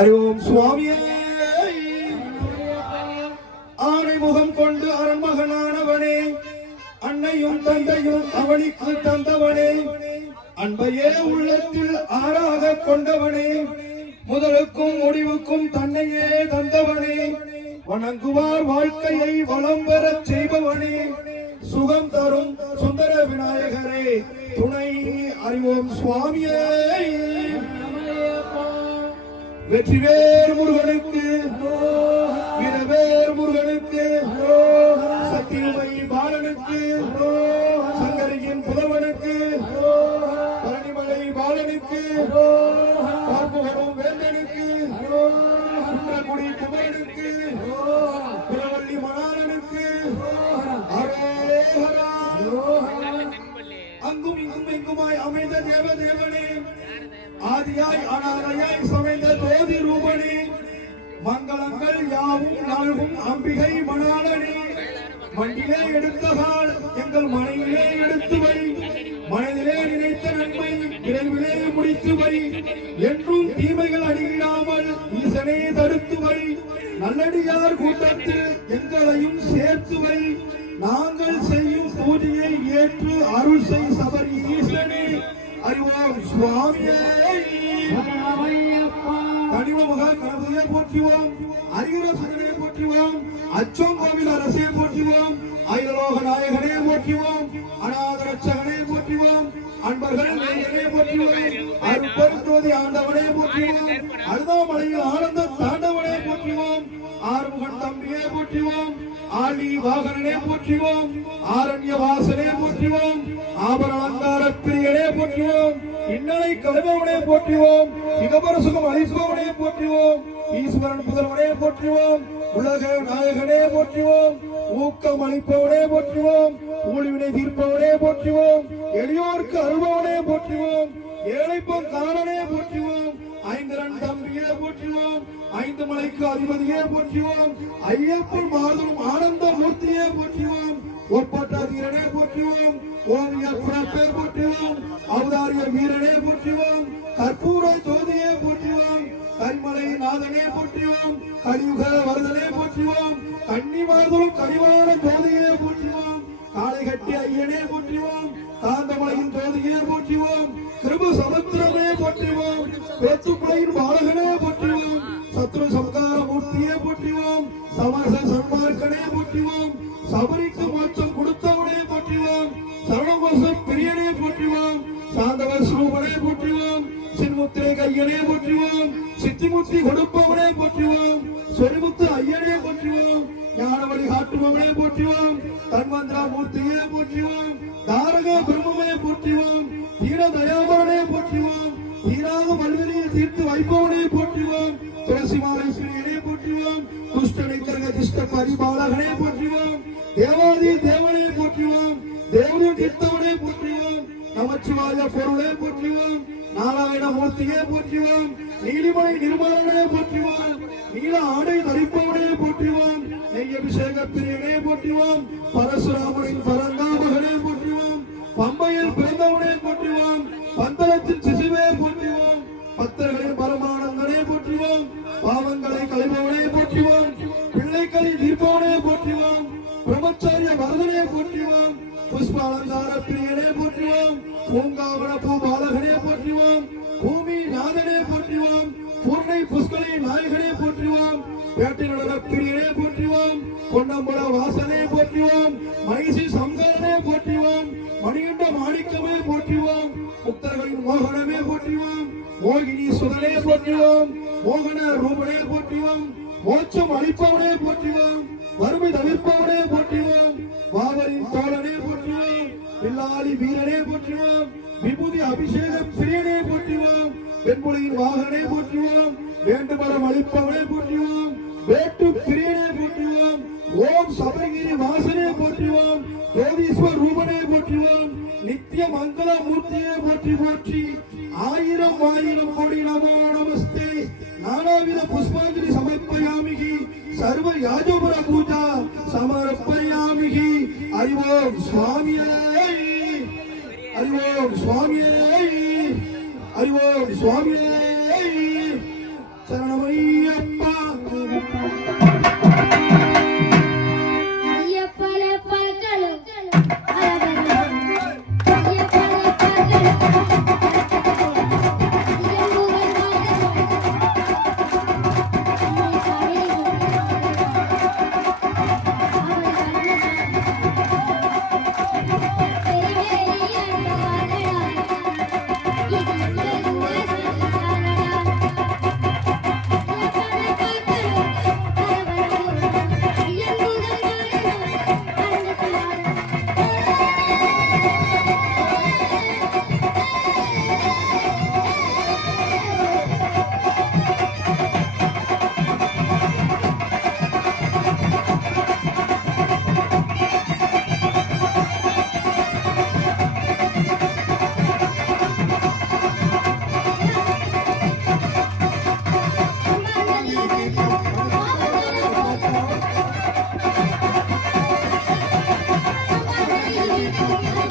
அறிவோம் சுவாமியே. ஆணை முகம் கொண்டு அரண்மகனானவனே அன்னையும் தந்தையும் அவனுக்கு தந்தவனே அன்பையே உள்ளத்தில் ஆறாக கொண்டவனே முதலுக்கும் முடிவுக்கும் தன்னையே தந்தவனே வணங்குவார் வாழ்க்கையை வளம் பெறச் செய்பவனே சுகம் தரும் சுந்தர விநாயகரே துணை அறிவோம் சுவாமியே. வெற்றிவேர் முருகனுக்கு. வீரவேர் முருகனுக்கு. சத்தியமை பாலனுக்கு. சங்கரியின் புதல்வனுக்கு. பழனிமலை பாலனுக்கு. பார்ப்புகரும் வேந்தனுக்கு. குன்றக்குடி குமரனுக்கு. புலவள்ளி மணாலனுக்கு. அங்கும் இங்கும் இங்குமாய் அமைந்த தேவ தேவன். ஆதியாய் அனாதையாய் சமைந்த ஜோதி ரூபணி மங்களங்கள் யாவும் நல்கும் அம்பிகை மணாளனே. மண்டிலே எடுத்தகால் எங்கள் மனையிலே எடுத்து வை. மனதிலே நினைத்த நன்மை விரைவிலே முடித்து வை. என்றும் தீமைகள் அணுகிடாமல் ஈசனே தடுத்து வை. நல்லடியார் கூட்டத்தில் எங்களையும் சேர்த்து வை. நாங்கள் செய்யும் பூஜையை ஏற்று அருள் செய் சபரி ஈசனே. அறிவோம் சுவாமியே. கனிமமுக கணபதியை போற்றுவோம். அரிகர சுடனை போற்றுவோம். அச்சம் கோவில் அரசை போற்றுவோம். ஐலலோக நாயகனே போற்றுவோம். அநாத ரட்சகனே போற்றுவோம். அன்பர்கள் நேயனே போற்றுவோம். அருட்பெருந்தோதி ஆண்டவனே போற்றுவோம். அருதாமலையில் ஆனந்த தாண்டவனே போற்றுவோம். ஆறுமுகன் தம்பியே போற்றுவோம். ஆளி வாகனனே போற்றுவோம். ஆரண்ய வாசனே போற்றுவோம். அலங்கார பிரியனே போற்றுவோம். இன்னலை கலவனே போற்றுவோம். இகபர சுகம் அளிப்பவனே போற்றுவோம். ஈஸ்வரன் புதல்வனே போற்றுவோம். உலக நாயகனே போற்றுவோம். ஊக்கம் அளிப்பவனே போற்றுவோம். ஊழிவினை தீர்ப்பவனே போற்றுவோம். எளியோருக்கு அருள்பவனே போற்றுவோம். ஏழைப்போம் காரணனே போற்றுவோம். ஐந்தரன் தம்பியே போற்றுவோம். ஐந்து மலைக்கு அதிபதியே போற்றுவோம். ஐயப்பன் மாதம் ஆனந்த மூர்த்தியே போற்றுவோம். ஒப்பற்ற வீரனே போற்றுவோம். ஓவிய புறப்பே போற்றுவோம். அவதாரிய வீரனே போற்றுவோம். கற்பூர ஜோதியே போற்றுவோம். கரிமலை நாதனே போற்றுவோம். கலியுக வரதனே போற்றுவோம். கன்னி மாதம் கனிவான ஜோதியே போற்றுவோம். காளை கட்டி ஐயனே போற்றுவோம். காந்தமலையின் ஜோதியே போற்றுவோம். கிருப சமுத்திரமே போற்றுவோம். பேத்துக்குளையின் பாலகனே போற்றுவோம். சத்ரு சம்கார மூர்த்தியே போற்றுவோம். சமரச சன்மார்க்கனே போற்றுவோம். சபரிக்கு மோட்சம் சரணகோசம் பிரியனே போற்றுவோம். சாந்தவ ஸ்ரூபனே போற்றுவோம். சின்முத்திரை கையனே போற்றுவோம். சித்திமுத்தி கொடுப்பவனே போற்றுவோம். சொரிமுத்து ஐயனே போற்றுவோம். ஞானவழி காட்டுபவனே போற்றுவோம். தன்வந்திரா மூர்த்தியே போற்றுவோம். தாரக பிரம்மே போற்றுவோம். தீர தயாபரனே போற்றுவோம். தீராக வல்வினையை தீர்த்து வைப்பவனே போற்றுவோம். துளசி மாலை போற்றுவோம். துஷ்டனை கரக திஷ்ட பரிபாலகனே போற்றுவோம். தேவாதி தேவ நமச்சிவாய பொருளே போற்றுவோம். நாராயண மூர்த்தியே போற்றுவோம். நீலிமலை நிர்மலனே போற்றுவோம். நீல ஆடை தரிப்பவனே போற்றுவோம். நெய் அபிஷேக பிரியனே போற்றுவோம். பரசுராமனின் பரந்தாமகனே போற்றுவோம். பம்பையில் பிறந்தவனே போற்றுவோம். பந்தளத்தில் சிசுவே போற்றுவோம். பக்தர்களின் பரமானந்தனே போற்றுவோம். பாவங்களை கழிப்பவனே போற்றுவோம். பிள்ளைகளை தீர்ப்பவனே போற்றுவோம். மோகனமே போற்றுவோம். மோகினி சுதனே போற்றுவோம். மோகன ரூபனே போற்றுவோம். மோட்சம் அளிப்பவனே போற்றுவோம். வறுமை தவிர்ப்பவனே போற்றுவோம். பாபரின் தோழனே போற்றுவோம். பில்லாளி வீரனே போற்றுவோம். விபூதி அபிஷேக பிரியனே போற்றுவோம். வெண்புலியின் வாகனே போற்றுவோம். வேண்டுமரம் அளிப்பவனே போற்றுவோம். வேட்டு பிரியனே போற்றுவோம். ஓம் சபரிகிரி வாசனே போற்றுவோம். ஜோதீஸ்வர் ரூபனே போற்றுவோம். நித்திய மங்கள மூர்த்தியை போற்றி போற்றி. ஆயிரம் ஆயிரம் கோடி நமோ நமஸ்தே. நானாவித புஷ்பாஞ்சலி சமர்ப்பயாமிகி. சர்வ யாஜோபர பூஜா சமர்ப்பயாமிகி. அறிவோம் சுவாமியே. அறிவோம் சுவாமியே. அறிவோம் சுவாமியே. சரணமணி Thank you.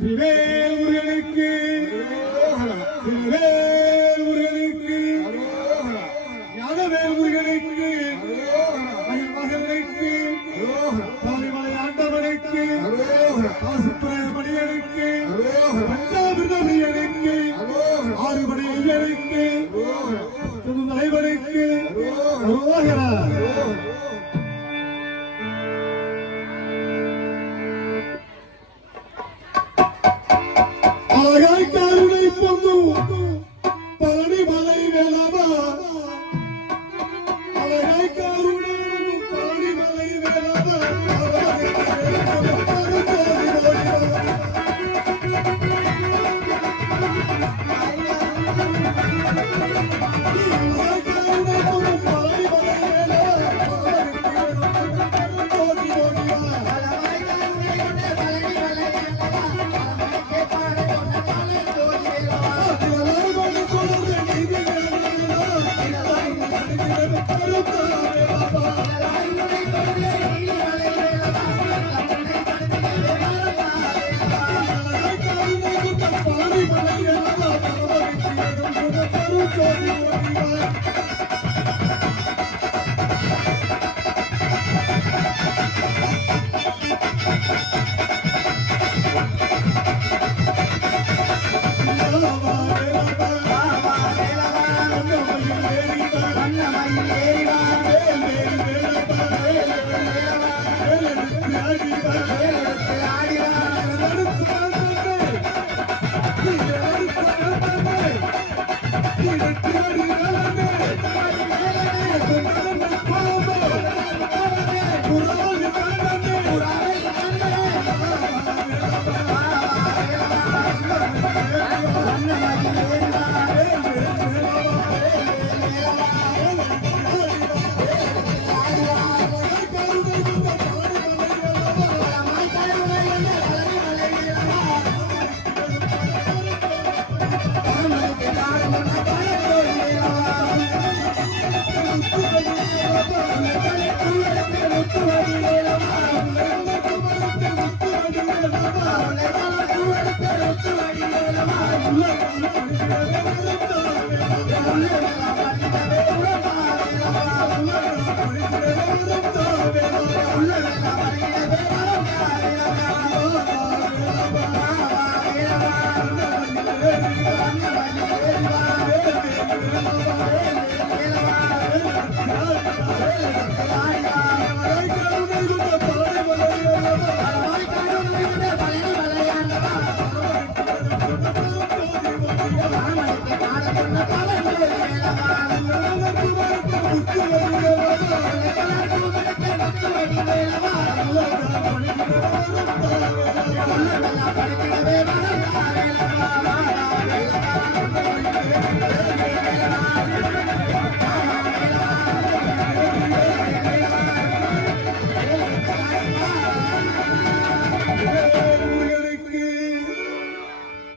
வெற்றிவேல் முருகனுக்கு திருவேல் முருகனுக்கு ஞானவேல் முருகனுக்கு மயில் மகனுக்கு காளிமலை ஆண்டவனுக்கு. சுப்பிரமணியனுக்கு பஞ்சாமிர்த பிரியனுக்கு ஆறுபடை ஐயனுக்கு தலைவனுக்கு அரோகரா படிக்கவே